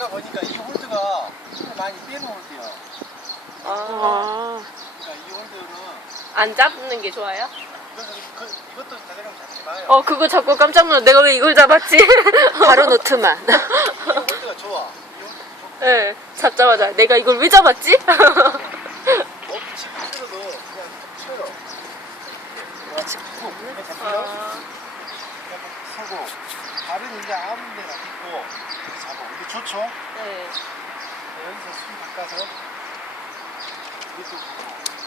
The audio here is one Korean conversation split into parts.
아까 보니까 이 홀드가 많이 빼는 홀드야. 아, 아, 그러니까 이 홀드는 안 잡는 게 좋아요? 그래서 그, 이것도 자세랑 잡지 마요. 어, 그거 잡고 깜짝 놀라. 내가 왜 이걸 잡았지? 바로 노트만. 이 홀드가 좋아. 이 홀드가 좋고 네, 잡자마자 내가 이걸 왜 잡았지? 너무 치기 싫어도 그냥 툭 쳐요. 그냥 툭 이렇게 잡혀요. 아, 약간 서고 발은 이제 아무 데나 있고 잡아. 이게 좋죠? 네. 여기서 숨 바꿔서 이것도 보고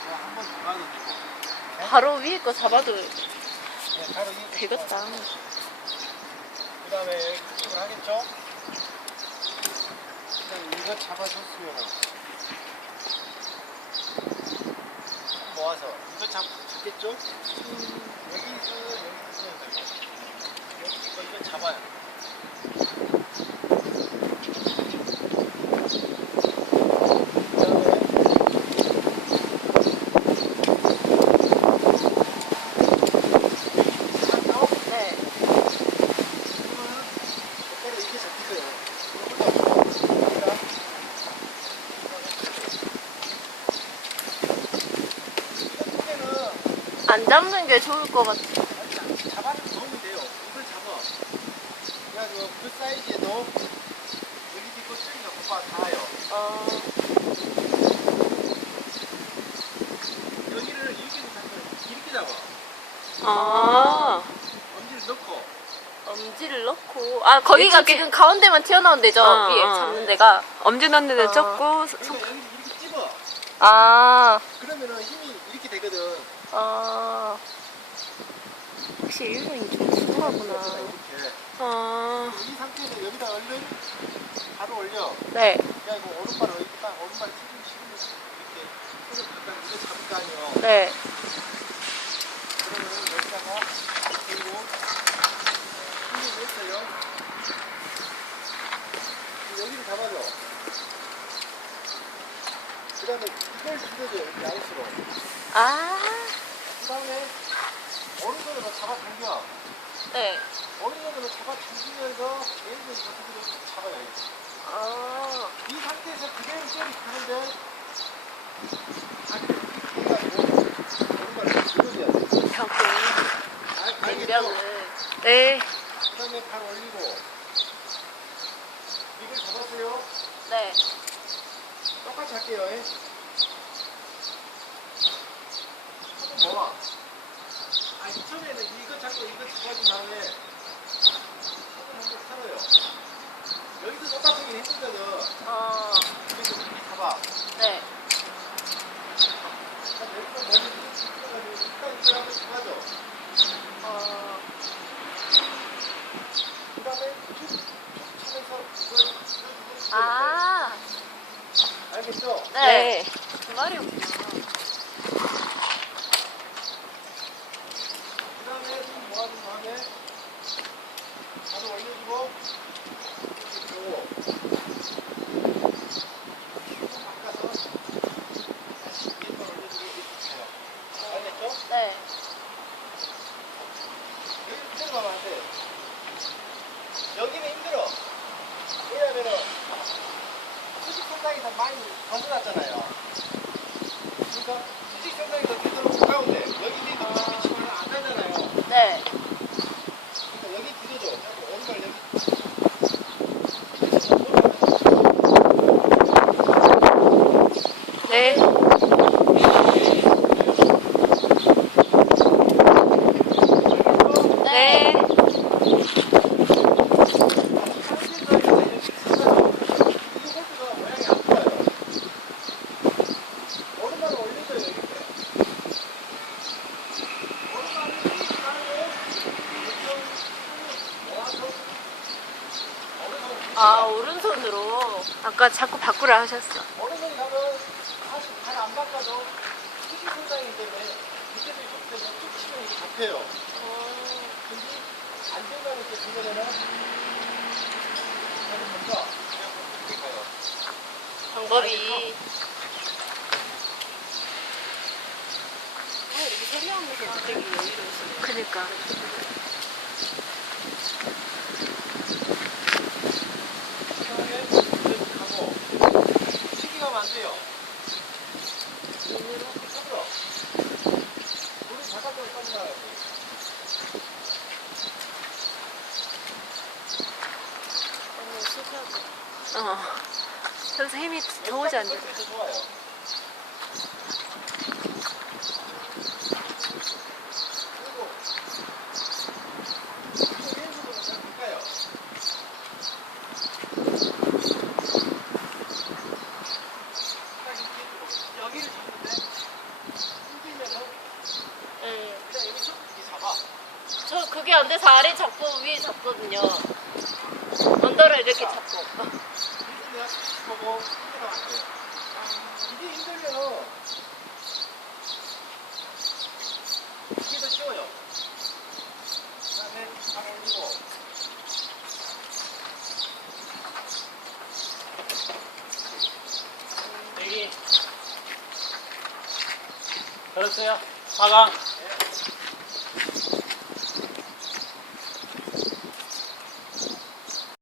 그냥 한번 더 가도 되고 바로 위에 거 잡아도 그냥 바로 이 되겠다. 그 다음에 그쪽을 하겠죠? 그다음 이거 잡아줬으면 손 모아서 이거 잡, 잡겠죠? 여기서 여기서 여기 이거 안 잡는 게 좋을 것 같아. 잡아도 도움이 돼요. 이걸 잡아. 그래가지고 그 사이즈에도 여기 있고 저기가 오빠 닿아요. 어, 여기를 이렇게 잡고 이렇게 잡아. 아, 엄지를 넣고 엄지를 넣고. 아, 거기가 이쪽에. 지금 가운데만 튀어나온 데죠? 어, 위에 어. 잡는 데가. 엄지 넣는 데는 아. 적고, 손, 여기 이렇게 찝어. 아, 그러면은 힘이 이렇게 되거든. 아. 혹시 일본이 좀. 이렇게. 아, 이 상태에서 여기다 얼른 바로 올려. 네. 야 이거 오른발 딱 오른발 튀김 씹으면서 이렇게 손을 잠깐 이거 잡을 거 아니에요. 네. 그러면 여기다가 그리고 힘을 냈어요. 여기를 잡아줘. 그 다음에 이걸 줄여줘, 여기 아웃으로. 아, 그 다음에 오른손으로 잡아당겨. 네. 오른손으로 잡아당기면서 왼손 저쪽으로 잡아요. 아, 이 상태에서 그대로 때리 가는데 다리를 이렇게 해가지고 오른발을 줄여줘야 돼. 알- 알겠죠? 냉벽을. 네. 그 다음에 발 올리고 이걸 잡았어요. 네. 똑같이 할게요. 예. 한번 모아. 아, 처음에는 이거 이거 잡아준 다음에 한번 살아요. 여기서 똑같은 게 힘들거든. 어, 이렇게 잡아. 네. 자, 여기서 머리 이렇게 뜯어가지고 일단 이걸 한번 잡아줘. 어, 그 다음에 툭툭 치면서 이걸 이걸 아, 알겠죠? 네. 그 말이었구나. 그 다음에 손 모아준 다음에 바로 올려주고 이렇게 주고 손 바꿔서 다시 위에 걸 올려주고 이렇게 쳐요. 알겠죠? 네. 여기 그대로 가면 안 돼. 여기는 힘들어. 왜냐면은 수직 성당에서 많이 벗어났잖아요. 그러니까 수직 성당에서 뒤로 가까운데 여기 뒤도 미치면 안 가잖아요. 네. 그러니까 여기 뒤도죠. 하고 오른발 여기. 네. 네. 아, 오른손으로. 아까 자꾸 바꾸라 하셨어. 어른이 가면 사실 잘안 바꿔도 수직 성장이기 때문에 밑에서 이렇게 쭉 치면 이게 잡혀요. 근데 안정감 있게 들려면은 저는 먼저 그냥 이렇게. 방법이. 설명하면서 갑자기 여유로우시네. 그니까. 보세요. 네. 어, 그래서 햄이 더 오지 않냐. 그게 안 돼서 아래 잡고 위에 잡거든요. 언더를 이렇게 잡고. 보고 힘들면 안 돼. 이게 힘들면은 이게 더 쉬워요. 그다음에 방 올리고 여기. 걸었어요. 4강.